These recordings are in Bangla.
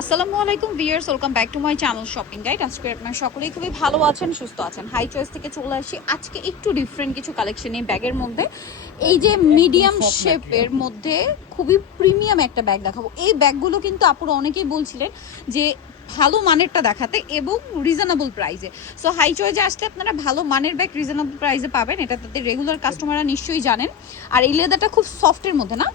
আসসালামু আলাইকুম viewers, welcome back to my channel shopping guide. আজকে আপনারা সকলেই খুবই ভালো আছেন, সুস্থ আছেন। হাই চয়েস থেকে চলে আসি আজকে একটু ডিফারেন্ট কিছু কালেকশন এই ব্যাগের মধ্যে। এই যে মিডিয়াম শেপের মধ্যে খুবই প্রিমিয়াম একটা ব্যাগ দেখাবো। এই ব্যাগগুলো কিন্তু আপুরা অনেকেই বলছিলেন যে ভালো মানেরটা দেখাতে এবং রিজনেবল প্রাইসে। সো হাই চয়েসে আসলে আপনারা ভালো মানের ব্যাগ রিজনেবল প্রাইসে পাবেন, এটা তাদের রেগুলার কাস্টমাররা নিশ্চয়ই জানেন। আর এই লেদারটা খুব সফটের মধ্যে না।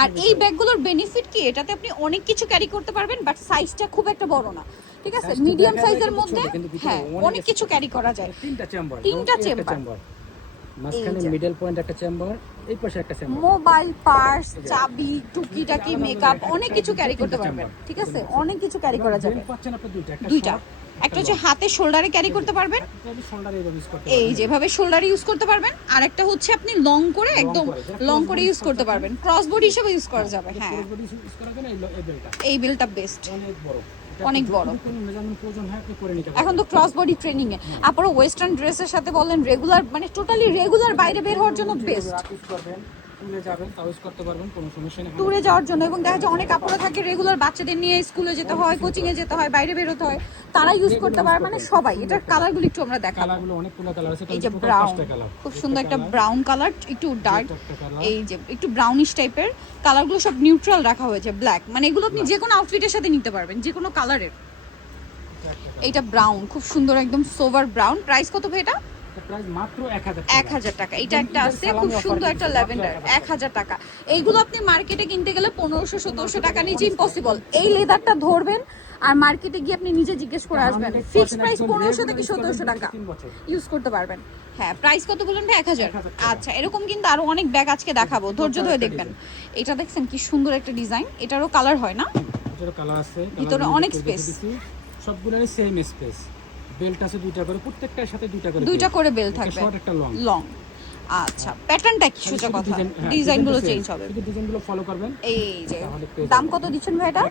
আর এই ব্যাগগুলোর বেনিফিট কি, এটাতে আপনি অনেক কিছু ক্যারি করতে পারবেন, বাট সাইজটা খুব একটা বড় না, ঠিক আছে? মিডিয়াম সাইজের মধ্যে হ্যাঁ অনেক কিছু ক্যারি করা যায়। তিনটা চেম্বার, মাঝখানে মিডল পয়েন্ট একটা চেম্বার, এই পাশে একটা চেম্বার, মোবাইল, পার্স, চাবি, টুকিটাকি, মেকআপ অনেক কিছু ক্যারি করতে পারবেন, ঠিক আছে? অনেক কিছু ক্যারি করা যাবে। পাচ্ছেন আপনি দুইটা, একটা হচ্ছে হাতে শোল্ডারে ক্যারি করতে পারবেন, এই যেভাবে শোল্ডারে ইউজ করতে পারবেন। আর একটা হচ্ছে আপনি লং করে একদম লং করে ইউজ করতে পারবেন, ক্রস বডি হিসেবে ইউজ করা যাবে। হ্যাঁ এই বেলটা বেস্ট, অনেক বড়। এখন তো ক্রস বডি ট্রেনিং এ আপনারা ওয়েস্টার্ন ড্রেসের সাথে বলেন রেগুলার, মানে টোটালি রেগুলার বাইরে বের হওয়ার জন্য বেস্ট। ট্যুরে যাওয়ার জন্য, এবং দেখা যায় অনেক কাপড় থাকে রেগুলার বাচ্চাদের নিয়ে স্কুলে যেতে হয়, কোচিং এ যেতে হয়, বাইরে বেরোতে হয়, তারা ইউজ করতে পারে, মানে সবাই। এটার কালারগুলো একটু আমরা দেখাবো। এই যে ব্রাউন, খুব সুন্দর একটা ব্রাউন কালার, একটু ডার্ক, এই যে একটু ব্রাউনিশ টাইপের কালারগুলো সব নিউট্রাল রাখা হয়েছে, ব্ল্যাক, মানে এগুলো আপনি যে কোনো আউটফিটের সাথে নিতে পারবেন, যে কোনো কালারের। এইটা ব্রাউন, খুব সুন্দর একদম সোভার ব্রাউন। প্রাইস কত ভাই এটা? মাত্র 1000 টাকা। এটা একটা আছে খুব সুন্দর একটা ল্যাভেন্ডার, 1000 টাকা। এইগুলো আপনি মার্কেটে কিনতে গেলে 1500-1700 টাকা নিচে ইম্পসিবল। এই লেদারটা ধরবেন আর মার্কেটে গিয়ে আপনি নিজে জিজ্ঞেস করে আসবেন, ফিক্সড প্রাইস 1500 থেকে 1700 টাকা ইউজ করতে পারবেন। হ্যাঁ প্রাইস কত বললেন ভাই? 1000। আচ্ছা, এরকম কিন্তু আরো অনেক ব্যাগ আজকে দেখাবো, ধৈর্য ধরে দেখবেন। এটা দেখছেন কি সুন্দর একটা ডিজাইন, এটারও কালার হয় না, এটারও কালার আছে, ভিতরে অনেক স্পেস, সবগুলোরই সেম স্পেস। বেল্ট আছে দুইটা করে, প্রত্যেকটার সাথে দুইটা করে বেল্ট থাকবে, শর্ট একটা লং। লং। আচ্ছা, প্যাটার্নটা কি সোজা কথা, ডিজাইনগুলো চেঞ্জ হবে, শুধু ডিজাইনগুলো ফলো করবেন। এই যে দাম কত দিচ্ছেন ভাই এটা?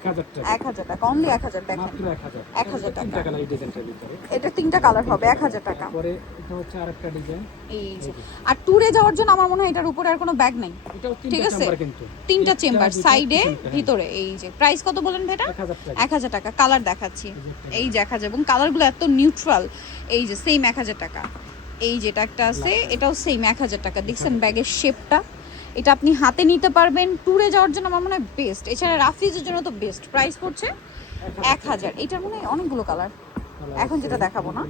1000 টাকা, অনলি 1000 টাকা, মাত্র 1000। 1000 টাকা। তিনটা কালার এই ডিজাইনটার ভিতরে, এটা তিনটা কালার হবে 1000 টাকা। পরে এটা হচ্ছে আরেকটা ডিজাইন, এই যে। আর ট্যুরে যাওয়ার জন্য আমার মনে হয় এটার উপরে আর কোনো ব্যাগ নাই, এটাও ঠিক আছে? চেম্বার, কিন্তু তিনটা চেম্বার, সাইডে ভিতরে। এই যে প্রাইস কত বলেন ভাই এটা? 1000 টাকা। কালার দেখাচ্ছি, এই যে 1000, এবং কালারগুলো এত নিউট্রাল। এই যে সেম 1000 টাকা। এই যেটা একটা আছে এটাও সেম 1000 টাকা। দেখছেন ব্যাগের শেপটা? এটা আপনি হাতে নিতে পারবেন, ট্যুরে যাওয়ার জন্য আমার মনে হয় বেস্ট। এছাড়া রাফিজের জন্য তো বেস্ট। প্রাইস পড়ছে 1000। এটার মনে হয় অনেকগুলো কালার, এখন যেটা দেখাবো না।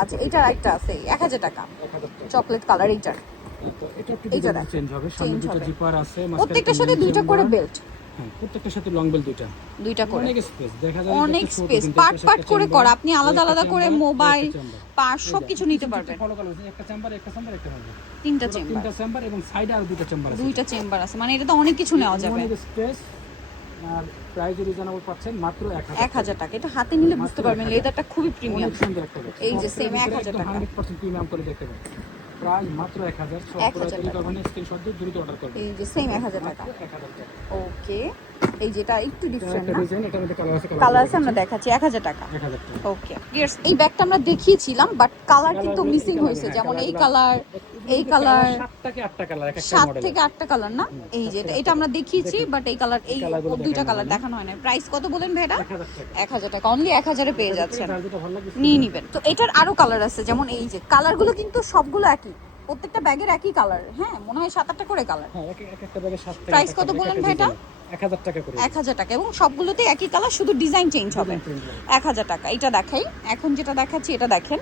আচ্ছা, এটার একটা আছে 1000 টাকা, চকলেট কালার। এইটার এইটা চেঞ্জ হবে, সামনে দুটো জিপার আছে, প্রত্যেকটার সাথে দুইটা করে বেল্ট, প্রত্যেকটার সাথে লং বেল্ট দুইটা করে, অনেক স্পেস দেখা যায়, অনেক স্পেস, পার্ট পার্ট করে করা। আপনি আলাদা আলাদা করে মোবাইল, পার্স সবকিছু নিতে পারবেন। একটা চেম্বার, একটা চেম্বার, একটা চেম্বার, তিনটা চেম্বার, এবং সাইডে আরো দুইটা চেম্বার আছে, মানে এটা তো অনেক কিছু নেওয়া যাবে। অনেক স্পেস। আর প্রাইস রিজনেবল পাচ্ছেন মাত্র 1000 টাকা। এটা হাতে নিলে বুঝতে পারবেন লেদারটা খুবই প্রিমিয়াম। সুন্দর একটা, এই যে সেম 1000 টাকা, 100% প্রিমিয়াম করে দেখতে পাবেন। প্রাইস মাত্র 1000। সব পুরো তৈরি স্ক্রিনশট দিয়ে দ্রুত অর্ডার করবেন। এই যে সেম 1000 টাকা। ওকে, এই যেটা একটু ডিফারেন্ট না, ডিজাইন, এটার মধ্যে কালার আছে, আমরা দেখাচ্ছি 1000 টাকা। ওকে ভিউয়ার্স, এই ব্যাগটা আমরা দেখিয়েছিলাম, বাট কালার কিন্তু মিসিং হয়েছে। যেমন এই কালার, এই কালার, 7 থেকে 8টা কালার না? এই যে এটা আমরা দেখিয়েছি, বাট এই কালার, এই দুইটা কালার দেখানো হয় না। প্রাইস কত বলেন ভাই এটা? 1000 টাকা, অনলি 1000 এ পেয়ে যাচ্ছেন, নিয়ে নিবেন। তো এটার আরো কালার আছে, যেমন এই যে কালারগুলো কিন্তু সবগুলো একই, প্রত্যেকটা ব্যাগের একই কালার। হ্যাঁ মনে হয় 7-8টা করে কালার। প্রাইস কত বলেন ভাই এটা? 1000 টাকা করে, 1000 টাকা, এবং সবগুলোতে একই কালার, শুধু ডিজাইন চেঞ্জ হবে। 1000 টাকা। এটা দেখাই, এখন যেটা দেখাচ্ছি এটা দেখেন,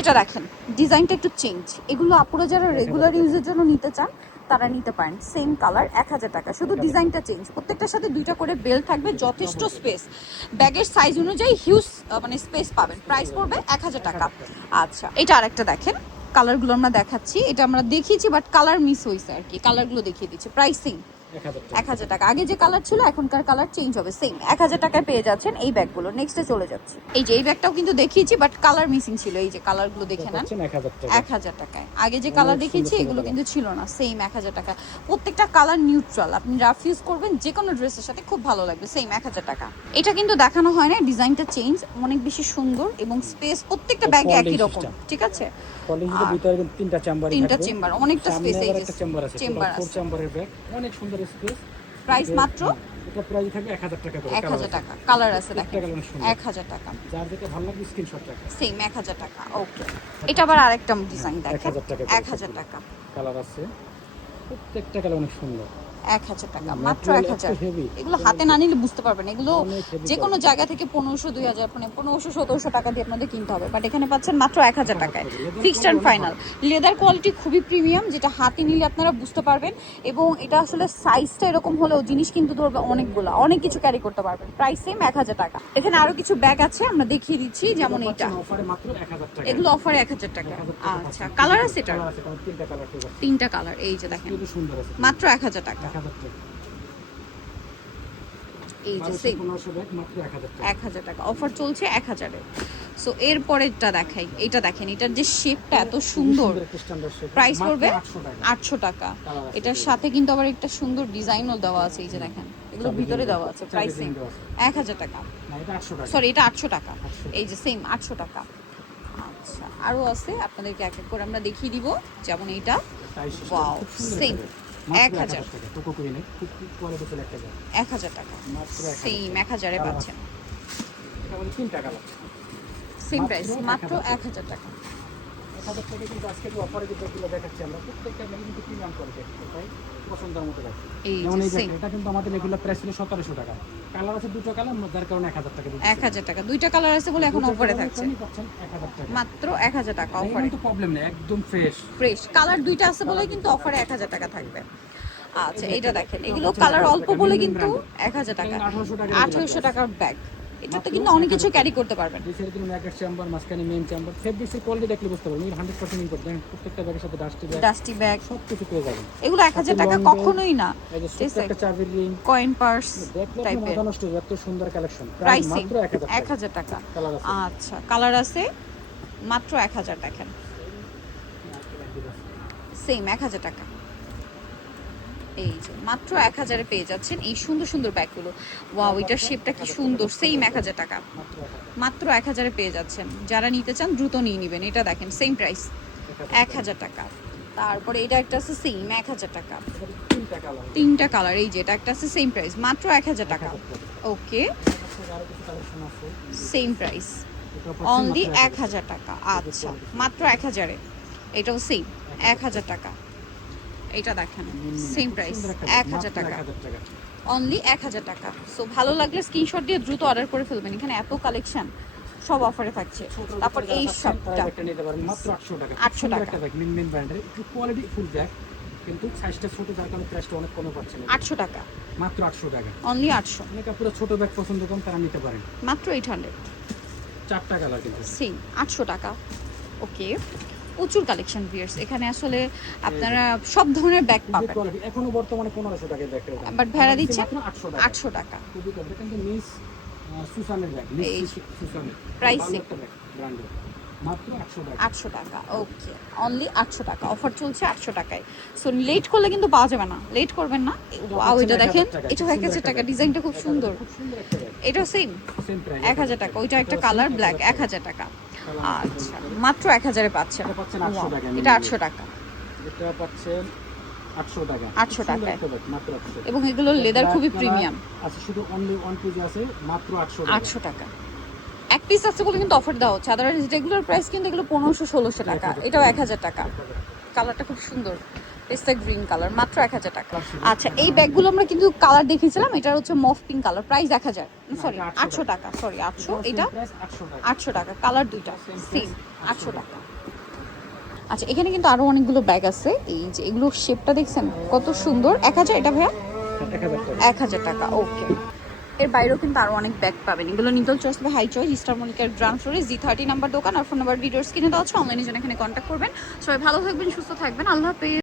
এটা দেখেন ডিজাইনটা একটু চেঞ্জ। এগুলো আপুরা যারা রেগুলার ইউজের জন্য নিতে চান তারা নিতে পারেন। সেম কালার, 1000 টাকা, শুধু ডিজাইনটা চেঞ্জ। প্রত্যেকটার সাথে দুইটা করে বেল্ট থাকবে, যথেষ্ট স্পেস, ব্যাগের সাইজ অনুযায়ী হিউজ মানে স্পেস পাবেন। প্রাইস পড়বে 1000 টাকা। আচ্ছা, এটা আরেকটা দেখেন, কালারগুলো আমরা দেখাচ্ছি, এটা আমরা দেখিয়েছি বাট কালার মিস হয়েছে আর কি, কালারগুলো দেখিয়ে দিচ্ছি। প্রাইসিং 1000 টাকা। আগে যে কালার ছিল এখনকার কালার চেঞ্জ হবে। সেম 1000 টাকায় পেয়ে যাচ্ছেন এই ব্যাগগুলো। নেক্সটে চলে যাচ্ছি, এই যে এই ব্যাগটাও কিন্তু দেখিয়েছি বাট কালার মিসিং ছিল। এই যে কালারগুলো দেখে নেন, 1000 টাকায়। আগে যে কালার দেখিয়েছি এগুলো কিন্তু ছিল না। সেম 1000 টাকা, প্রত্যেকটা কালার নিউট্রাল, আপনি রাফ ইউজ করবেন যে কোনো ড্রেসের সাথে খুব ভালো লাগবে। সেম 1000 টাকা। এটা কিন্তু দেখানো হয় না, ডিজাইনটা চেঞ্জ, অনেক বেশি সুন্দর, এবং স্পেস প্রত্যেকটা ব্যাগে একই রকম, ঠিক আছে? তিনটা চেম্বার, অনেকটা স্পেস। এই যে চেম্বার আছে, চেম্বার আছে, চেম্বারের ব্যাগ, অনেক সুন্দর স্পেস। প্রাইস মাত্র এটা প্রাইস থাকবে 1000 টাকা করে। 1000 টাকা। কালার আছে দেখেন, একটা কালার সুন্দর। 1000 টাকা। যার যেটা ভালো লাগবে স্ক্রিনশট রাখবেন। সেম 1000 টাকা। ওকে, এটা আবার আরেকটা ডিজাইন দেখেন, 1000 টাকা। 1000 টাকা। কালার আছে, প্রত্যেকটা কালার অনেক সুন্দর। 1000 টাকা, মাত্র Material 1000। একটু heavy। এগুলো হাতে না নিলে বুঝতে পারবেন, এগুলো অনেক heavy যে কোনো জায়গা থেকে 1500 2000 মানে 1500 1700 টাকা দিয়ে আপনাদের কিনতে হবে, বাট এখানে পাচ্ছেন মাত্র 1000 টাকায়। Fixed and final. Leather quality খুবই প্রিমিয়াম, যেটা হাতে নিলে আপনারা বুঝতে পারবেন। এবং এটা আসলে সাইজটা এরকম হলেও জিনিস কিন্তু ধরবে অনেকগুলো, অনেক কিছু ক্যারি করতে পারবেন। প্রাইস সেম 1000 টাকা। এখানে আরো কিছু ব্যাগ আছে, আমরা দেখিয়ে দিচ্ছি, যেমন এটা। অফারে মাত্র 1000 টাকা। এগুলো অফারে 1000 টাকা। আচ্ছা, কালার আছে এটা? কালার আছে, কারণ তিনটা কালার ঠিক আছে। তিনটা কালার, এই যে দেখেন, খুব সুন্দর আছে। মাত্র 1000 টাকা। 1000 টাকা। এই যে সেম 1500 ব্যাগ মাত্র 1000 টাকা। 1000 টাকা অফার চলছে 1000 এ। সো এর পরেরটা দেখাই, এটা দেখেন, এটার যে শেপটা এত সুন্দর। একটা স্ট্যান্ডার্ড শেপ। প্রাইস পড়বে 800 টাকা। 800 টাকা। কালার আছে। এটার সাথে কিন্তু আবার একটা সুন্দর ডিজাইনও দেওয়া আছে, এই যে দেখেন, এগুলো ভিতরে দেওয়া আছে। প্রাইস সেম 1000 টাকা। না, এটা 800 টাকা। সরি, এটা 800 টাকা। 800 এই যে সেম 800 টাকা। আচ্ছা, আরো আছে, আপনাদেরকে এক এক করে আমরা দেখিয়ে দিব, যেমন এইটা। ওয়াও, সেম 1000 টাকা। টোকো কুইনে খুব কোয়ালিটি ফুল একটা ব্যাগ। 1000 টাকা। মাত্র 1000 সেম 1000 এ পাচ্ছেন। এটা মানে তিনটা কালার। সেম প্রাইস, মাত্র 1000 টাকা। 1000 টাকা কিন্তু আজকে যে অফারে যে ব্যাগগুলো দেখাচ্ছি আমরা, প্রত্যেকটা ব্যাগ কিন্তু প্রিমিয়াম কোয়ালিটি, তাই পছন্দের মতো ব্যাগ। এই যেমন যে এই সেম ব্যাগটা কিন্তু আমাদের রেগুলার প্রাইস ছিল 1700 টাকা। কালার আছে দুটো কালার, যার কারণে 1000 টাকা দিচ্ছি। 1000 টাকা। দুইটা কালার আছে বলে এখন অফারে থাকছে। আপনি পাচ্ছেন 1000 টাকা। মাত্র 1000 টাকা অফারে। কিন্তু প্রবলেম নেই, একদম ফ্রেশ। ফ্রেশ কালার দুইটা আছে বলে কিন্তু অফারে 1000 টাকা থাকবে। আচ্ছা, এটা দেখেন, এগুলো কালার অল্প বলে কিন্তু 1000 টাকা। 1800 টাকার ব্যাগ। এটাতে কিন্তু অনেক কিছু ক্যারি করতে পারবেন। নিচের দিকে ম্যাগনেট চেম্বার, মাঝখানে মেইন চেম্বার, ফেব্রিক্সের কোয়ালিটি দেখলে বুঝতে পারবেন 100% ইম্পোর্ট। দেখেন প্রত্যেকটা ব্যাগের সাথে ডাস্টি ব্যাগ সব কিছু পেয়ে যাবেন। এগুলো 1000 টাকা কখনোই না। এই যে ছোট্ট একটা চাবির রিং, কয়েন পার্স দেখলে আপনার টাইপের। মাথা নষ্ট হয়ে যাবে, এত সুন্দর কালেকশন। প্রাইস মাত্র 1000 টাকা। কালার আছে। আচ্ছা, কালার আছে, মাত্র 1000 টাকা। সেম 1000 টাকা। এই যে মাত্র 1000 এ পেয়ে যাচ্ছেন এই সুন্দর সুন্দর ব্যাগগুলো। ওয়াও, এটার শেপটা কি সুন্দর। সেম 1000 টাকা, মাত্র 1000 এ পেয়ে যাচ্ছেন। যারা নিতে চান দ্রুত নিয়ে নেবেন। এটা দেখেন, সেম প্রাইস 1000 টাকা। তারপরে এটা একটা আছে সেম 1000 টাকা। তিনটা কালার। তিনটা কালার, এই যে এটা একটা আছে সেম প্রাইস, মাত্র 1000 টাকা। ওকে, আরো কিছু কালেকশন আছে। সেম প্রাইস, এটা অনলি 1000 টাকা। আচ্ছা, মাত্র 1000 এ। এটাও সেম 1000 টাকা। এটা দেখেন, সেম প্রাইস 1000 টাকা, অনলি 1000 টাকা। সো ভালো লাগলে স্ক্রিনশট দিয়ে দ্রুত অর্ডার করে ফেলবেন। এখানে এত কালেকশন, সব অফারে থাকছে। তারপর এই সবটা একটা নিতে পারেন মাত্র 800 টাকা। 800 টাকা। একটা ব্যাগ মিন ব্র্যান্ডের, একটু কোয়ালিটি ফুল ব্যাগ, কিন্তু সাইজটা ছোট, যার কারণে প্রাইসটা অনেক কমে পাচ্ছেন। 800 টাকা, মাত্র 800 টাকা। অনলি 800। অনেকে পুরো ছোট ব্যাগ পছন্দ করেন, তারা নিতে পারেন। মাত্র 800, চারটা কালার কিন্তু। সেম 800 টাকা। ওকে, প্রচুর কালেকশন ভিউয়ার্স, এখানে আসলে আপনারা সব ধরনের ব্যাগ পাবেন। কোয়ালিটি এখনো বর্তমানে 1500 টাকায় ব্যাগ পেয়ে যাবেন। বাট ভাড়া দিচ্ছেন 800 টাকা। 800 টাকা। খুবই কম। এটা কিন্তু মিস সুসানের ব্যাগ, মিস সুসানের প্রাইস ব্র্যান্ডের, মাত্র 800 টাকা। 800 টাকা। ওকে, অনলি 800 টাকা। অফার চলছে 800 টাকায়। সো লেট করলে কিন্তু পাওয়া যাবে না, লেট করবেন না। ওয়াও, এটা দেখেন, এটা 1000 টাকা। ডিজাইনটা খুব সুন্দর। খুব সুন্দর একটা ব্যাগ। এটা সেম সেম প্রাইস 1000 টাকা। ওইটা একটা কালার ব্ল্যাক, 1000 টাকা। আচ্ছা, মাত্র 1000 এ পাচ্ছেন। এটা পাচ্ছেন 800 টাকা। এটা 800 টাকা। এটা পাচ্ছেন 800 টাকা। 800 টাকায়। মাত্র 800 টাকা। এবং এগুলো লেদার খুবই প্রিমিয়াম। আছে শুধু অনলি ওয়ান পিস আছে, মাত্র 800 টাকা। 800 টাকা। এক পিস আছে বলে কিন্তু অফার দেওয়া হচ্ছে। আদারওয়াইজ রেগুলার প্রাইস কিন্তু এগুলো 1500 1600 টাকা। এটাও 1000 টাকা। কালারটা খুব সুন্দর, পেস্তা গ্রিন কালার, মাত্র 1000 টাকা। আচ্ছা, এই ব্যাগগুলো আমরা কিন্তু কালার দেখেছিলাম, এটা হচ্ছে মফ পিঙ্ক কালার, প্রাইস 1000, সরি 800 টাকা, সরি 800। এটা প্রাইস 800 টাকা। 800 টাকা, কালার দুইটা সেম 800 টাকা। আচ্ছা, এখানে কিন্তু আরো অনেকগুলো ব্যাগ আছে। এই যে এগুলো শেপটা দেখছেন কত সুন্দর। 1000 এটা ভাইয়া? 1000 টাকা। 1000 টাকা। ওকে, এর বাইরেও কিন্তু আরো অনেক ব্যাগ পাবেন। এগুলো নিতল চয়েস বা হাই চয়েস, স্টার মনিকার গ্রাউন্ড ফ্লোরে G30 নাম্বার দোকান। আর ফোন নাম্বার ভিডিওর স্ক্রিনে দেওয়া আছে, অনলাইনে জন্য এখানে কন্ট্যাক্ট করবেন। সবাই ভালো থাকবেন, সুস্থ থাকবেন, আল্লাহ হাফেজ।